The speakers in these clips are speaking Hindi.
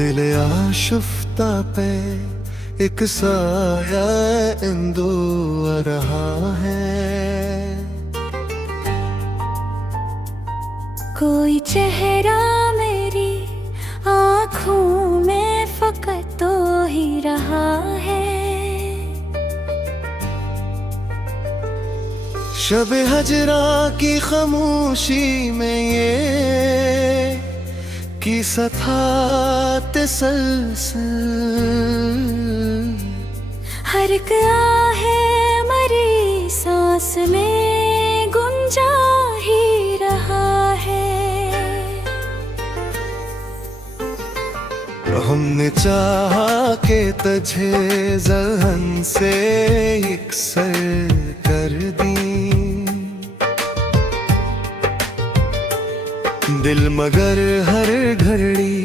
दिल आशुफ्ता पे एक साया इंदु आ रहा है। कोई चेहरा मेरी आँखों में फकत तो ही रहा है। शब हजरा की खामोशी में ये किस्सा था तसलसल। हर एक आहे मरी सांस में गुंजा ही रहा है। हमने चाहा के तुझे ज़हन से इकसर कर दी, दिल मगर हर घड़ी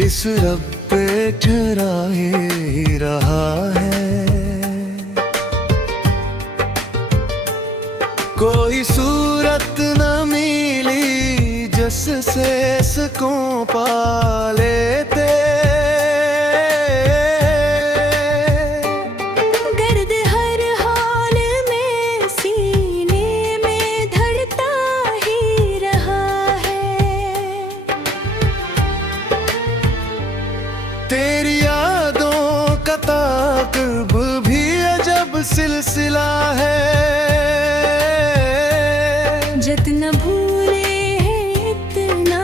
इस रब पे ठहराए ही रहा है। कोई सूरत न मिली जिससे सुकून पा लेते। दर्द हर हाल में सीने में धड़ता ही रहा है। तेरी यादों का ताक़ुब भी अजब सिलसिला है। जितना भूले हैं इतना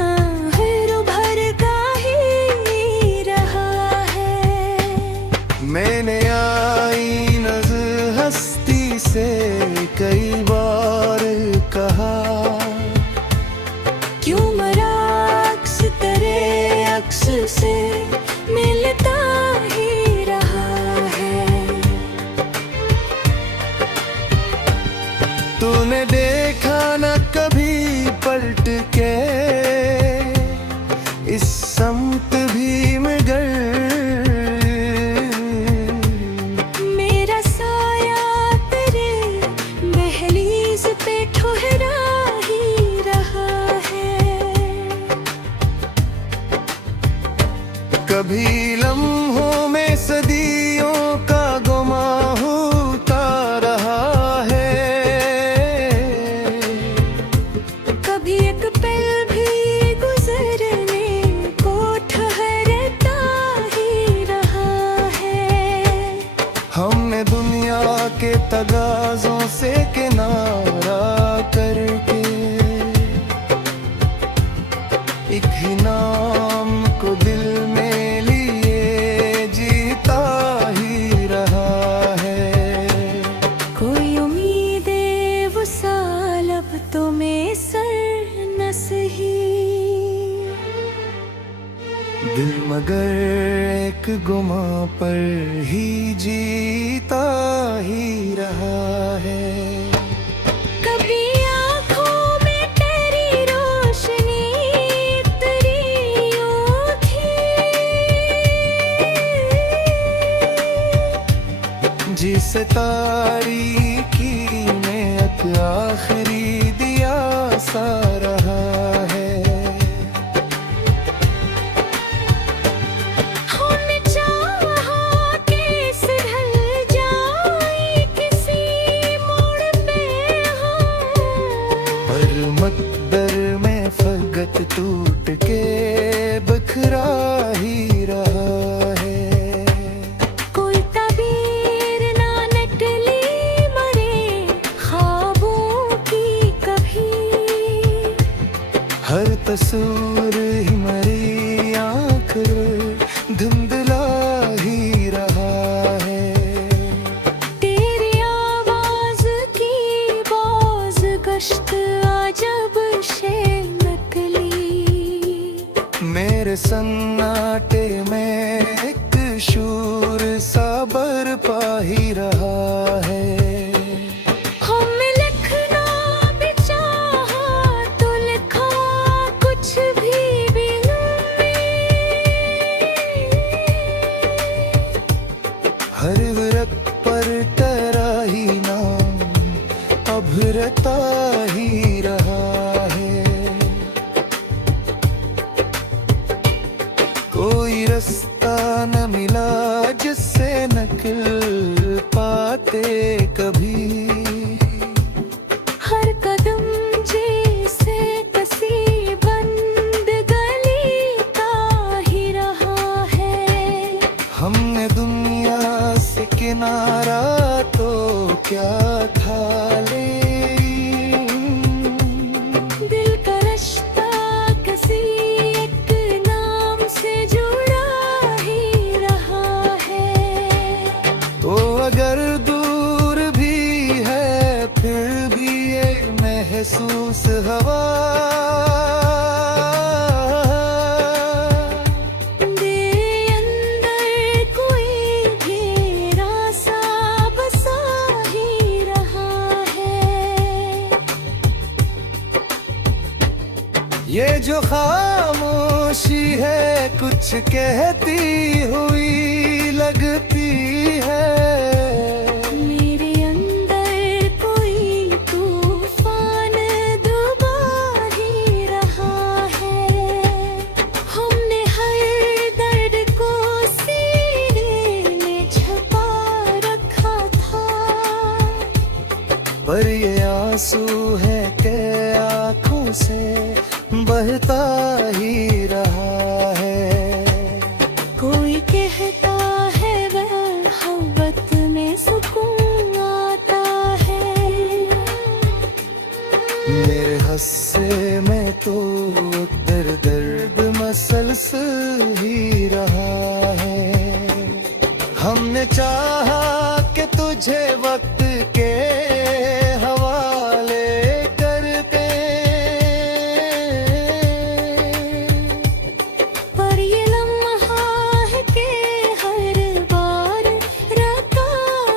हर भर का ही रहा है। मैंने आई नज़र हस्ती से कई बार कहा, क्यों मरा अक्स तेरे अक्स से मिलता ही रहा है। तूने देखा न कभी पलट के इस समत भी मगर। मेरा साया तेरे दहलीज पे ठहरा ही रहा है। कभी लम्हों में सदियों का गुमा होता रहा है। कभी एक पल भी गुजरने को ठहरता ही रहा है। हमने दुनिया के तगाजों से किनारा करके एक ही नाम को दिल में लिए जीता ही रहा है। कोई उम्मीदें वो साल अब तो में सर न सही। दिल मगर एक गुमा पर ही जीता ही रहा है। कभी आँखों में तेरी रोशनी इतनी यूं थी, जिस तारीकी में एक आखिरी दिया सा रहा है। हमने चाहा कि इस ढल जाए किसी मोड़ पे हम, पर मकदर में फगत टूट के बखरा ही रहा है। कोई तबीर ना निकली मरे ख्वाबों की कभी। हर तस्वीर ही मरी आँख धुंधला ही रहा है। तेरी आवाज की बाज गश्त अजब शे नकली। मेरे सन्नाटे में एक शूर सा बरपा ही रहा है। हमने लिखना भी चाहा तो लिखा कुछ भी हर वरक पर तेरा ही नाम अभरता ही रहा है। कोई आते कभी। हर कदम जैसे कसी बंद गली का ही रहा है। हमने दुनिया से किनारा तो क्या था दिल का रिश्ता किसी एक नाम से जुड़ा ही रहा है। तो अगर दूर भी है फिर भी ये महसूस हवा दे अंदर कोई घेरा सा बसा ही रहा है। ये जो खामोशी है कुछ कहती हुई लगती है। मेरे अंदर कोई तूफान डुबा ही रहा है। हमने हर दर्द को सीने में छुपा रखा था। पर ये आंसू है के आंखों से बहता ही रहा है। कोई कहता है मोहब्बत में सुकून आता है। मेरे हस्से में तो दर्द मसलसल ही रहा है। हमने चाहा कि तुझे वक्त के हवाले करते, पर ये लम्हा है कि हर बार रखा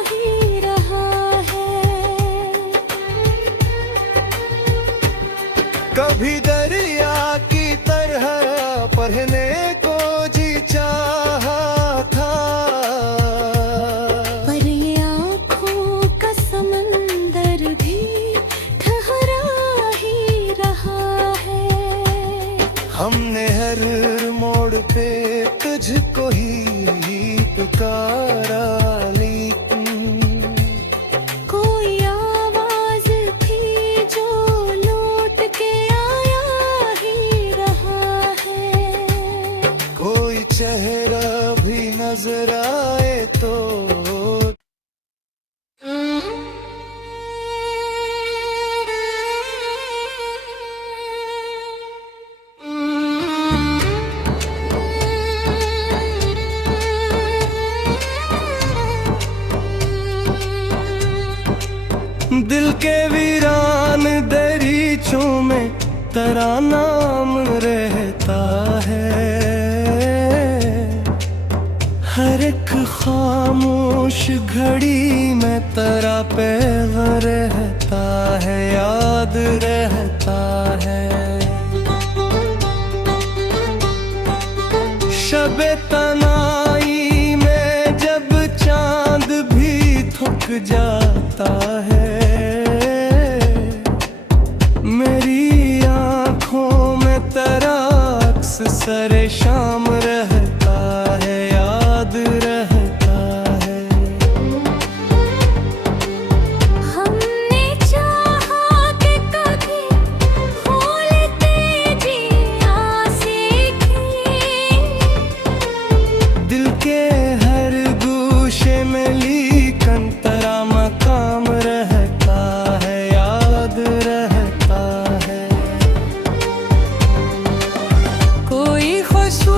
ही रहा है। कभी दरिया की तरह पढ़ने को जी चाहा था। पर ये आँखों का समंदर भी ठहरा ही रहा है। हमने हर मोड़ पे तुझको ही पुकारा लेकिन कोई आवाज थी जो लौट के आया ही रहा है। कोई चेहरा भी नजर आए तो दिल के वीरान दरीचों में तेरा नाम रहता है। हर एक खामोश घड़ी में तेरा पैगाम रहता है, याद रहता है। शबे तनाई में जब चांद भी थक जाता है, मेरी आंखों में तेरा अक्स सरे शाम रहता है, याद रहता है। हमने चाहा कि कभी भूल तेरी आसें की। दिल के हर गूशे में लीकन तेरा मकाम रहता है, याद रहता है। कोई खुशबू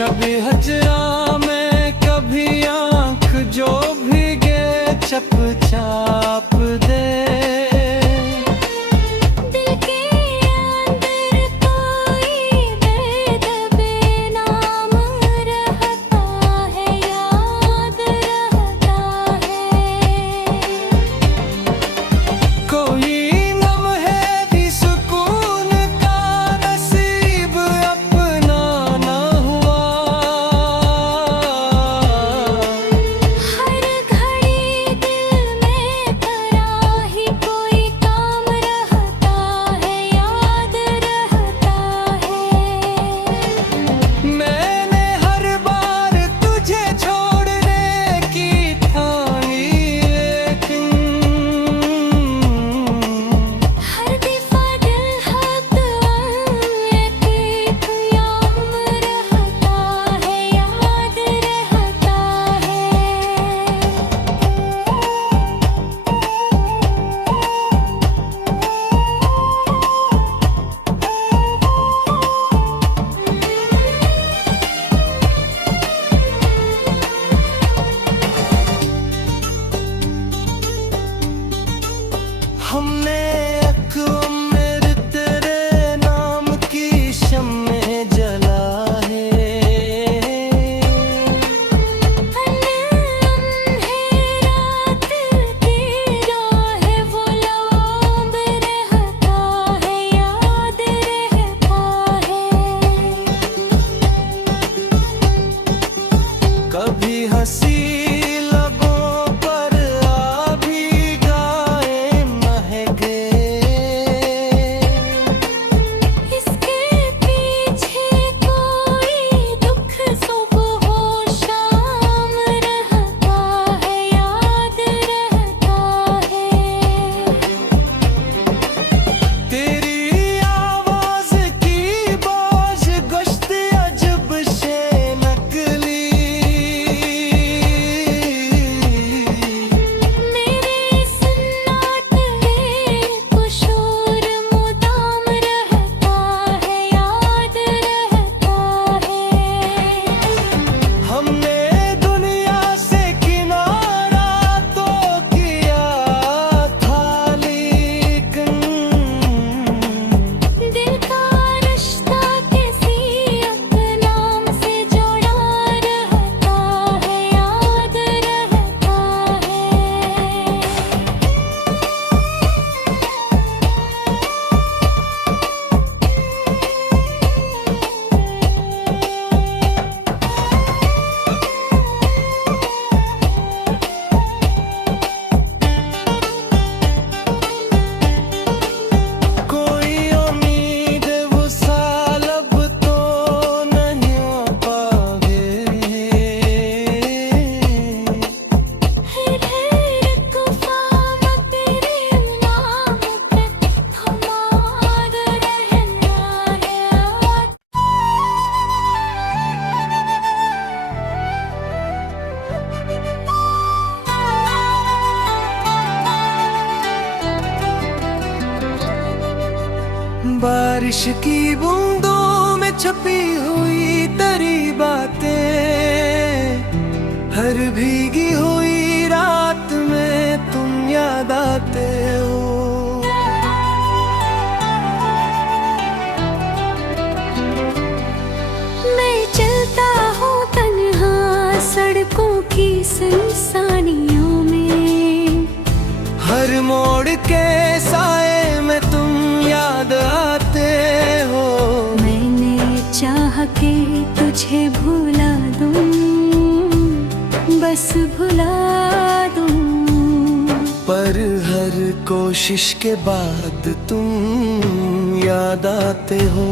शब हजरा में कभी आंख जो भीगे चपचाप दे। दिल के अंदर कोई बेदबे नाम रहता है, याद रहता है। कोई लम्हे भी सुकून का नसीब अपना न हुआ। हर घड़ी दिल में कराही कोई काम रहता है, याद रहता है। मैंने हर बार तुझे छोड़ने की ठानी, लेकिन हर दफा दिल हक एक एक याम रहता है, याद रहता है। हमने एक उम्र तेरे नाम की शम्में जला है। रात की राह वो लौंग रहता है, याद रहता है। कभी हंसी लबों पर आ भी गाए महके। इसके पीछे कोई दुख सुबह हो शाम रहता है, याद रहता है। तेरी आवाज की बोझ गश्त अजब से नकली। मेरे सन्नाटे को शोर मुदाम रहता है, याद रहता है। हमने दुनिया से किनारा तो किया था, लेकिन दिल का रिश्ता किसी नाम से जोड़ा रहता है, याद रहता है। कोई उम्मीद वो साल अब तो नहीं हो पावे। एक ख्वाब तेरे नाम पे हमार रहना है। बारिश की बूंदों में छपी हुई तेरी बातें, हर भीगी हुई रात में तुम याद आते हो। मैं चलता हूँ तन्हा सड़कों की सुनसानियों में। हर मोड़ के साए में तुम याद आते हो। मैंने चाह के तुझे भुला दूं, बस भुला दूं। पर हर कोशिश के बाद तुम याद आते हो।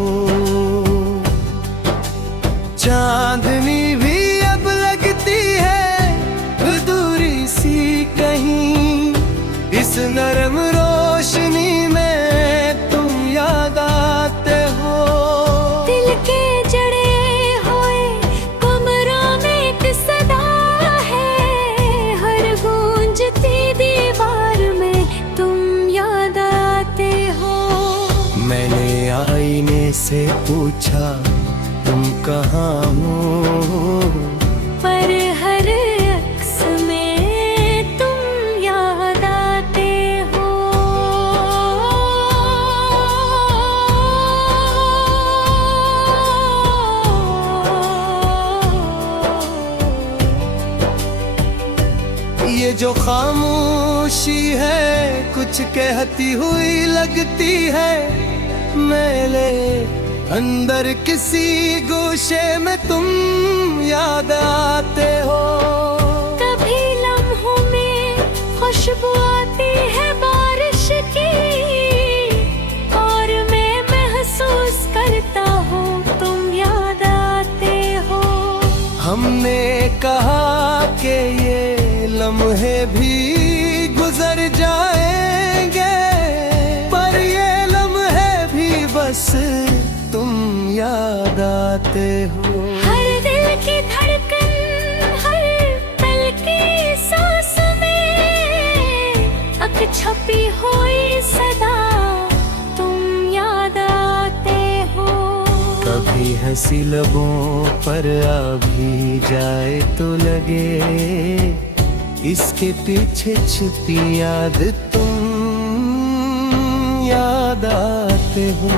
चांदनी भी अब लगती है दूरी सी कहीं, इस नरम रोशनी में तुम याद आते हो। दिल के जड़े हुए कमरों में एक सदा है, हर गूंजती दीवार में तुम याद आते हो। मैंने आईने से पूछा तुम कहाँ हो, पर हर अक्स में तुम याद आते हो। ये जो खामोशी है कुछ कहती हुई लगती है, मेरे अंदर किसी गोशे में तुम याद आते हो। कभी लम्हों में खुशबू आती है बारिश की, और मैं महसूस करता हूँ तुम याद आते हो। हमने कहा कि ये लम्हे भी गुजर जाएंगे, पर ये लम्हे भी बस तुम याद आते हो। हर दिल की धड़कन, हर पल की सांस में अक छपी हुई सदा तुम याद आते हो। कभी हंसी लबों पर आ भी जाए तो लगे इसके पीछे छुपी याद तुम याद आते हो।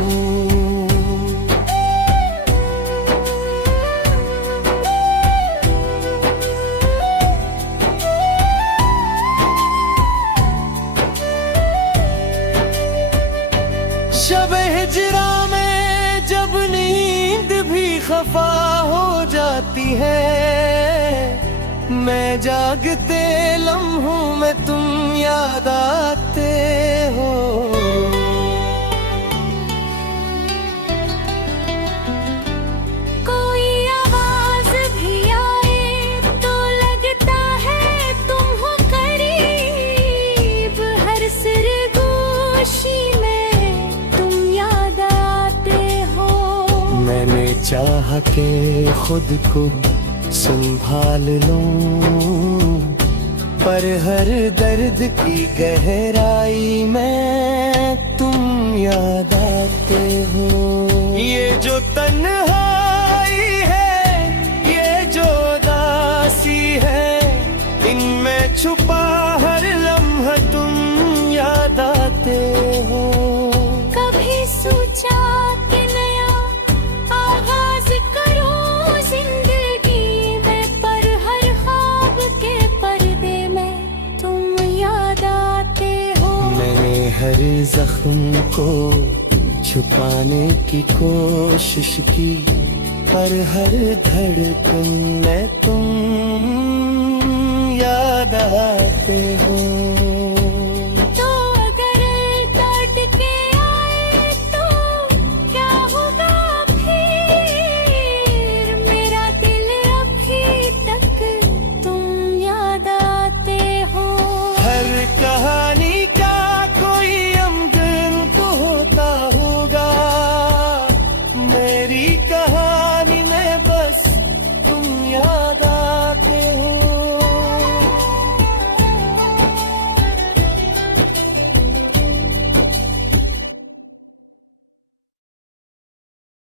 शब हिजरा में जब नींद भी खफा हो जाती है, मैं जागते लम्हों में तुम याद आते हो। कोई आवाज भी आए तो लगता है तुम हो करीब, हर सरगोशी में तुम याद आते हो। मैंने चाहा के खुद को संभाल लूं, पर हर दर्द की गहराई में तुम याद आते हो। ये जो तन्हाई है, ये जो उदासी है, इनमें छुपा हर लम्हा तुम याद आते हो। कभी सोचा कि नया आगाज करूं जिंदगी में, पर हर ख्वाब के पर्दे में तुम याद आते हो। मैंने हर जख्म को छुपाने की कोशिश की, पर हर धड़कन में तुम याद आते हो।